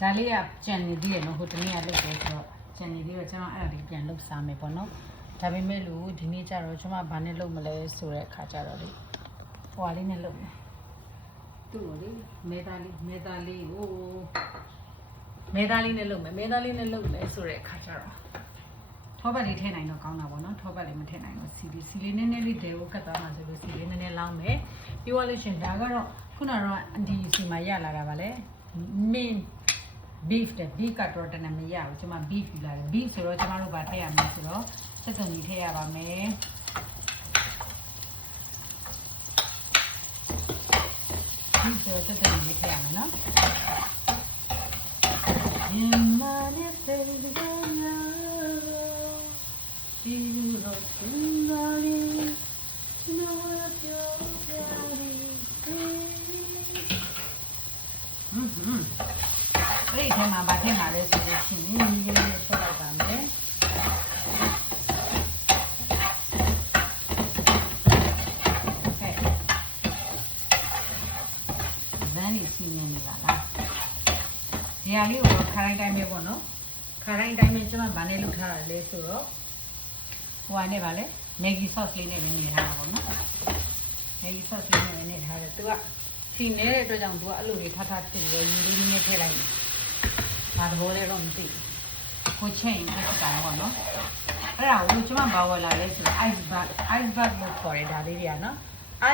ဒါလေးကကြံနေသေးတယ်နော်ဟိုတနေ့ကလုပ်တယ်ဆိုတော့ကြံနေသေးတော့ကျွန်မအဲ့ဒါလေးပြန်လုပ်စားမယ်ပေါ့နော်ဒါပေမဲ့လို့ဒီနေ့ကျတော့ကျွန်မဘာနဲ့လုပ်မလဲဆိုတဲ့အခါကျတော့လေဟိုဟာလေးနဲ့လုပ်မယ်သူ့ကိုလေမဲသားလေးကိုမဲသားလေးနဲ့လုပ်မယ်မဲသားလေးနဲ့လုပ်မယ်ဆိုတဲ့အခါကျတော့ထောပတ်လေးထည့်နိုင်တော့ကောင်းတာပေါ့နော်ထောပတ်လေးမထည့်နိုင်တော့စီလေးနည်းနည်းလေးဒဲကိုကတ်သွားမှဆိုလို့စီလေးနည်းနည်းလောင်းမယ်ပြီးသွားလို့ရှင်ဒါကတော့ခုနကတော့အန်ဒီစီမှာရလာတာပါလေမင်း beef တဲ့ beef ကတော့တနမရဘူးကျွန်မ beef ယူလာတယ် beef ဆိုတော့ကျွန်တော်တို့ဗာထည့်ရမယ်ဆိုတော့စက်စုံကြီးထည့်ရပါမယ်beef ဆိုတော့စက်စုံကြီးထည့်ရမယ်နော်ဒီမှာနဲ့စေဒီကညာဒီလိုစင်လာရီနိုးပြောပြရီအဲ့ဒီထဲမှာဗာထည့်မှာလဲဆိုလို့ရှိရင်ဒီလေးလေးဆွဲလိုက်ပါမယ်ဇန်နေစီနေနေပါလားဒီဟာလေးကိုခါတိုင်းတိုင်းပဲပေါ့နော်ခါတိုင်းတိုင်းပဲကျွန်မဗာနဲ့လုပ်ထားတာလဲဆိုတော့ဟိုဟာနဲ့ဗာလဲမက်ဂီဆော့စ်လေးနဲ့ပဲနေထားတာပေါ့နော်မက်ဂီဆော့စ်လေးနဲ့ပဲနေထားတယ်သူကစီနေတဲ့အတွက်ကြောင့်သူကအဲ့လိုလေးထထတင်လို့ယူလေးနည်းနည်းထည့်လိုက်တယ်ဘာသဘောလဲတော့မသိကိုချိန်ဖက်တာပေါ့နော်အဲ့ဒါကိုကျွန်မဘာဝလာလဲဆိုတော့ ice bag လို့ခေါ်တယ်ဒါလေးတွေကနော်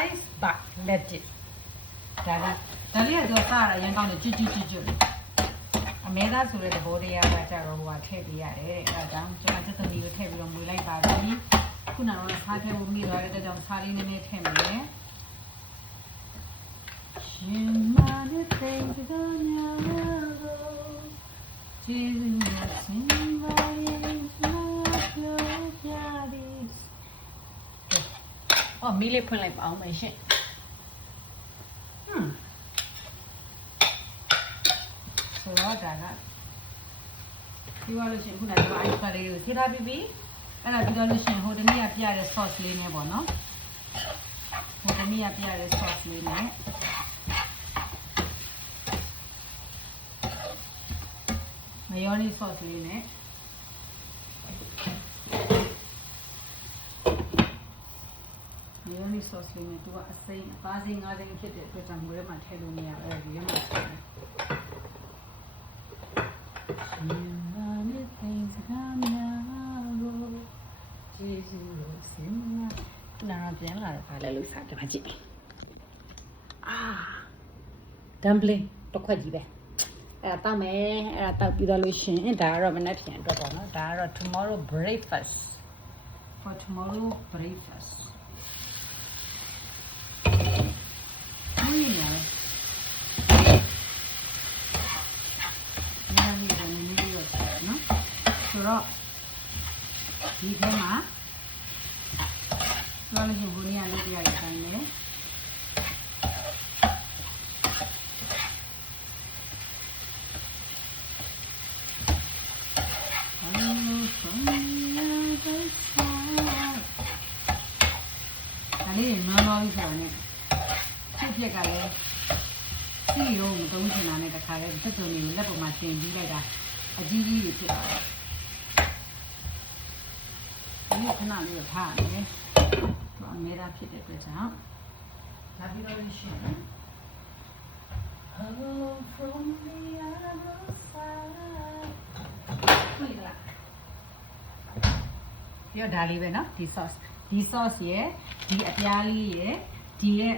ice bag let it ဒါလေးကတော့စားရရန်ကောင်းတယ်ကျွတ်အမဲသားဆိုတဲ့သဘောတရားကကြတော့ဟိုကထည့်ပေးရတယ်တဲ့အဲ့ဒါကြောင့်ကျွန်မသက်သမီးကိုထည့်ပြီးတော့မွေးလိုက်ပါပြီခုနကတော့စားထည့်ဖို့မိသွားတဲ့အတွက်ကြောင့်စားလေးနည်းနည်းထည့်မယ်ရှင်မနဲ့တိတ်တော်ညာကျေးဇူးနဲ့ဆင်းပါရင်ပြောပြသည်အော်မီးလေးဖွင့်လိုက်ပါအောင်မယ်ရှင်ဆိုတော့ဒါကပြီးသွားလို့ရှိရင်ခုနကကျွန်မ ice cream လေးကိုထည့်ထားပြီးပြီအဲ့ဒါပြီးတော့လို့ရှိရင်ဟိုတနေ့ကပြတဲ့ sauce လေးနဲ့ပေါ့နော်ဟိုတနေ့ကပြတဲ့ sauce လေးနဲ့mayonnaise sauce လေးနဲ့mayonnaise sauce လေးနဲ့သူကအစိမ်းအသားစိမ်း၅စိမ်းဖြစ်တဲ့အတွက်ကြောင့်ငွေထဲမှာထည့်လို့မရဘူးအဲ့ဒီထဲမှာထည့်တယ်နာပြန်လာတယ်ဗာလဲလို့စားကြပါကြည့်dumpling တစ်ခွက်ကြီးပဲအဲ့ဒါတောက်မယ်အဲ့ဒါတောက်ပြီးတော့လို့ရှင်ဒါကတော့မနေ့ပြန်အတွက်ပေါ့နော်ဒါကတော့ tomorrow breakfast for tomorrow breakfast မင်းရနော်ဆိုတော့ဒီထဲမှာပြောလို့ရှိရင်ဘုန်းကြီးကလုပ်ပြရတဲ့အတိုင်းပဲဒါလေးမောင်းလို့ဆိုတာနဲ့ဖြစ်ကလည်းစီရုံးမတုံးချင်တာနဲ့တခါလေစက်စုံလေးလက်ပေါ်မှာတင်ပြီးလိုက်တာအကြီးကြီးတွေဖြစ်သွားတယ်ဒီခဏလေးတော့ထားရတယ်သူအမဲသားဖြစ်တဲ့အတွက်ကြောင့်လာပြီးတော့ရှင် Hello from the other side တွေ့လားပြောဒါလေးပဲနော်ဒီ sauce ရဲ့ဒီအပြားလေးရဲ့ဒီရဲ့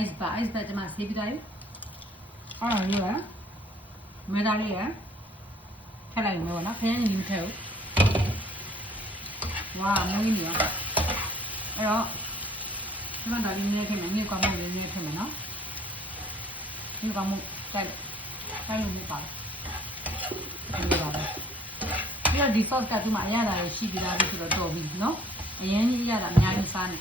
ice bag ကျွန်မဆေးပြီးသားလေအဲ့ဒါလေးကမဲသားလေးရထည့်လိုက်မယ်ပေါ့နော်ခရမ်းနေမထည့်ဘူးဝါမွေးနေရောအဲ့တော့ဒီမှာဒါလေးနည်းနည်းထည့်မယ်မြေကောင်းမှုလေးနည်းထည့်မယ်နော်မြေကောင်းမှုတိုက်လို့မပါဘူးဒီလိုပါပဲပြီးတော့ဒီ sauce ကသူ့မှာအရသာတွေရှိပြီးသားပြီဆိုတော့တော်ပြီနော်အရင်ကြီးအရသာအများကြီးစားနေ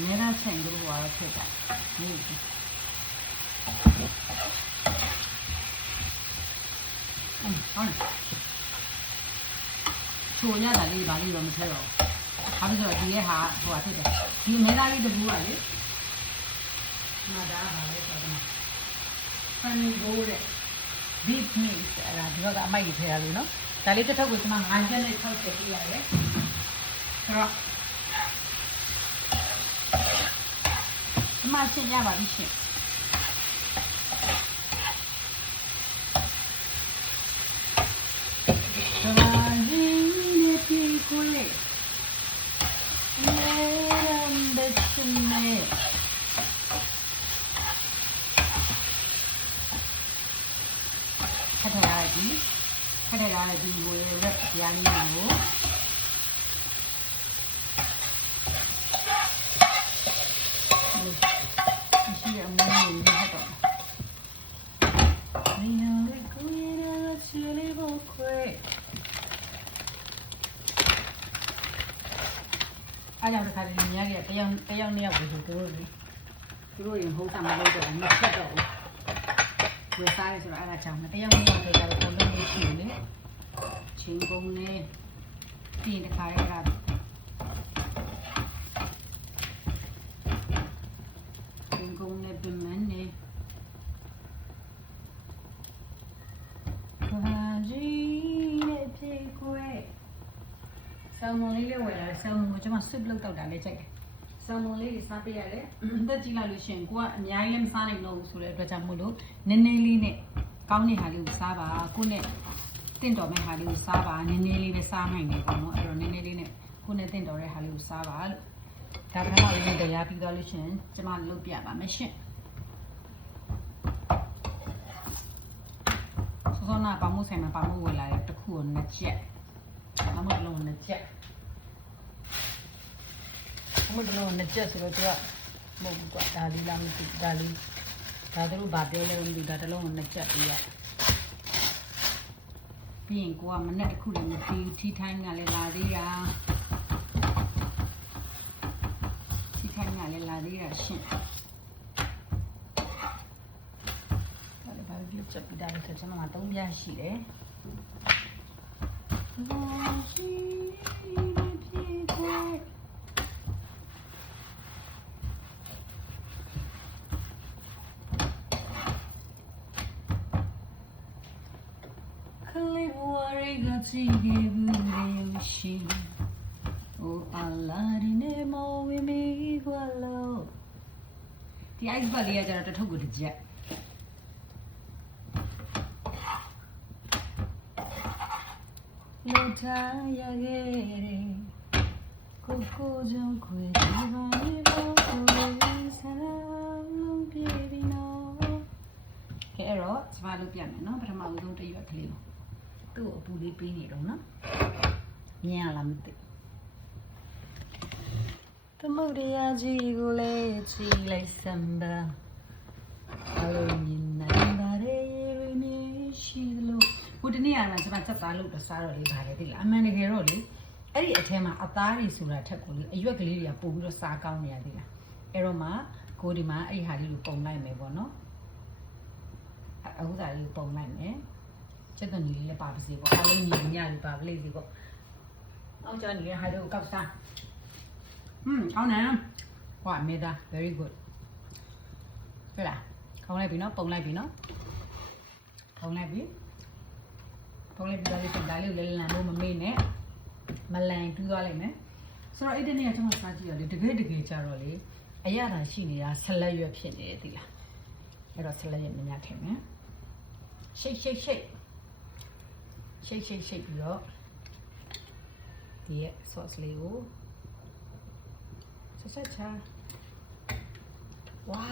နေရာချိန်တို့ကတော့ထည့်တာဒီဟုတ်တယ်ချိုရတာလေးပါလေးတော့မထည့်တော့ဘာဖြစ်လို့ဒီရဲ့ဟာဟိုဟာဖြစ်တယ်ဒီနေရာလေးတကူကလေမဒါပါလေဆိုတော့ဖန်ဘိုးတဲ့ beef meat အဲ့ဒါဒီဘက်ကအမိုက်ကြီးထည့်ရလို့နော်ဒါလေးတစ်ထုပ်ကိုကျွန်မ9ချက်နဲ့60ပြရတယ်ဆိုတော့ဒီမှာရှင်းရပါပြီရှင်းဒီမှာဒီနေ့ပြေကိုလေမဲရမ်ဘက်ချင်မဲခက်ထားရသည်ခက်ထားရသည်ကိုရက်ပြားလေးကိုရှိရမင်းလေးဟတ်တော့မင်းတို့ကိုရရချီလေးဖို့ခွဲအားကြောင့်တစ်ခါတည်းမြားကြီးတယောက်နှစ်ယောက်ကိုသူတို့ရင်ဟုတ်တာမလို့တော့မချက်တော့ဘူးဝယ်စားရဆိုတော့အဲ့ဒါကြောင့်တယောက်နှစ်ယောက်တွေကတော့ဘုံလုံးလေးရှိနေချင်းကုန်နဲ့ပြင်တစ်ခါရတာချင်းကုန်နဲ့ပြင်မနဲ့ဟာကြီးနဲ့ပြေခွဲဆောင်းမလေးလေးဝယ်လာတယ်ဆောင်းမကိုကျွန်မဆွတ်လုပ်တော့တာလေးကြိုက်တယ်ဆောင်းမလေးတွေစားပေးရတယ်တက်ကြည့်လိုက်လို့ရှိရင်ကိုကအများကြီးလည်းမစားနိုင်တော့ဘူးဆိုတဲ့အတွက်ကြောင့်မို့လို့နည်းနည်းလေးနဲ့ကောင်းတဲ့ဟာလေးကိုစားပါကိုနဲ့တင့်တော်မဲ့ဟာလေးကိုစားပါနည်းနည်းလေးပဲစားနိုင်တယ်ပေါ့နော်အဲ့တော့နည်းနည်းလေးနဲ့ကိုနဲ့တင့်တော်တဲ့ဟာလေးကိုစားပါလို့ဒါပထမလေးတရားပြီးသွားလို့ရှိရင်ကျွန်မလုပ်ပြပါမယ်ရှင်စောနာပါမို့ဆိုင်မှာပါမို့ဝယ်လာတဲ့တစ်ခုကိုနှစ်ချက်ပါမို့လုံးနှစ်ချက်မတို့တော့နှစ်ချက်ဆိုတော့သူကမဟုတ်ဘူးကွာဒါလေးလားမသိဒါလေးဒါတို့ဘာပြောလဲမသိဒါတစ်လုံးနှစ်ချက်ပြရပြီးရင်ကိုကမနဲ့တစ်ခုလည်းမပြီးထီထိုင်းကလည်းလာသေးတာထီထိုင်းကလည်းလာသေးတာရှင့်ဒါလည်းဘာလို့ချက်ပြီးတာလဲဆိုတော့ကျွန်တော်က3ပြရှိတယ်ကြည့်နေဘူးလေရှိအိုအလာဒီနေမဝေမီကွာလို့ဒီ ice bag လေးကကျတော့တစ်ထုပ်ကိုတစ်ချက်လောထားရခဲ့တယ်ကိုကိုကြောင့်ခွေဒီပါနေတော့ကိုယ်ဆန်းလုံးပြေပြီနော်ကဲအဲ့တော့စပါလို့ပြမယ်နော်ပထမဦးဆုံးတစ်ရွက်ကလေးကိုသူ့အပူလေးပေးနေတော့နော်မြင်ရလားမသိသမုဒ္ဒရာကြီးကိုလည်းကြည့်လိုက်စမ်းပါအလုံးမြင်နိုင်ပါတယ်ရင်းနေရှိလို့ဟိုတနေ့ကကျွန်မစက်သားလို့စားတော့လေပါတယ်သိလားအမှန်တကယ်တော့လေအဲ့ဒီအထဲမှာအသားတွေဆိုတာထက်ကိုလေအရွက်ကလေးတွေကပို့ပြီးတော့စားကောင်းနေရသေးလားအဲ့တော့မှကိုဒီမှာအဲ့ဒီဟာလေးကိုပုံလိုက်မယ်ပေါ့နော်အခုစားလေးကိုပုံလိုက်မယ်ချက်သွန်ကြီးလေးလည်းပါပါစေပေါ့အားလုံးညီညလေးပါပလေးစီပေါ့အောက်ကျနေရဟာတို့ကောက်စားကောင်းတယ်ဟွာမေဒါ very good ဟဲ့လားခေါင်းလိုက်ပြီနော်ပုံလိုက်ပြီနော်ခေါင်းလိုက်ပြီပုံလိုက်ပြီးတော့ဒါလေးကိုလည်းလန်လို့မမေ့နဲ့မလန်တူးသွားလိုက်မယ်ဆိုတော့အဲ့ဒီနေ့ကကျွန်တော်စားကြည့်ရလေတကယ်ကြတော့လေအရသာရှိနေတာဆက်လက်ရွက်ဖြစ်နေတယ်သိလားအဲ့တော့ဆက်လက်ရွက်မများထည့်မယ်ရှိတ်ပြီးတော့ဒီရဲ့ sauce လေးကိုဆက်ချာဝါ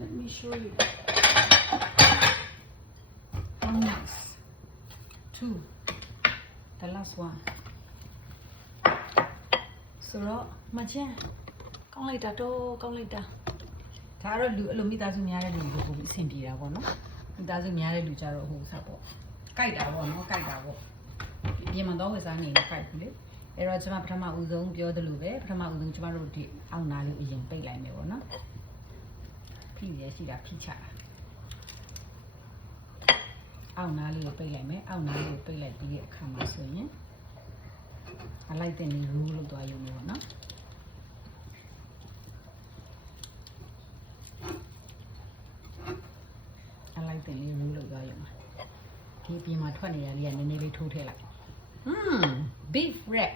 let me show you one next two the last one ဆိုတော့မချမ်းကောင်းလိုက်တာတော့ကောင်းလိုက်တာဒါတော့လူအလိုမိသားစုများတဲ့လူတွေကိုပုံပြီးအဆင်ပြေတာပေါ့နော်မိသားစုများတဲ့လူကြတော့ဟိုစားပေါ့ကြိုက်တာပေါ့နော်ကြိုက်တာပေါ့ပြင်မှာတော့ဝယ်စားနေတော့ကြိုက်ဘူးလေ အဲ့တော့ကျွန်မပထမဦးဆုံးပြောသလိုပဲပထမဦးဆုံးကျွန်မတို့ဒီအောက်နာလေးအရင်ပိတ်လိုက်မယ်ပေါ့နော်ဖိရရှိတာဖိချတာအောက်နာလေးကိုပိတ်လိုက်မယ်အောက်နာလေးကိုပိတ်လိုက်ပြီးတဲ့အခါမှာဆိုရင်အလိုက်တဲ့နေရူးလို့သွားရုံနဲ့ပေါ့နော်အလိုက်တဲ့နေရူးလို့သွားရုံပါဒီပြင်မှာထွက်နေရလေးကနည်းနည်းလေးထိုးထည့်လိုက်beef wrap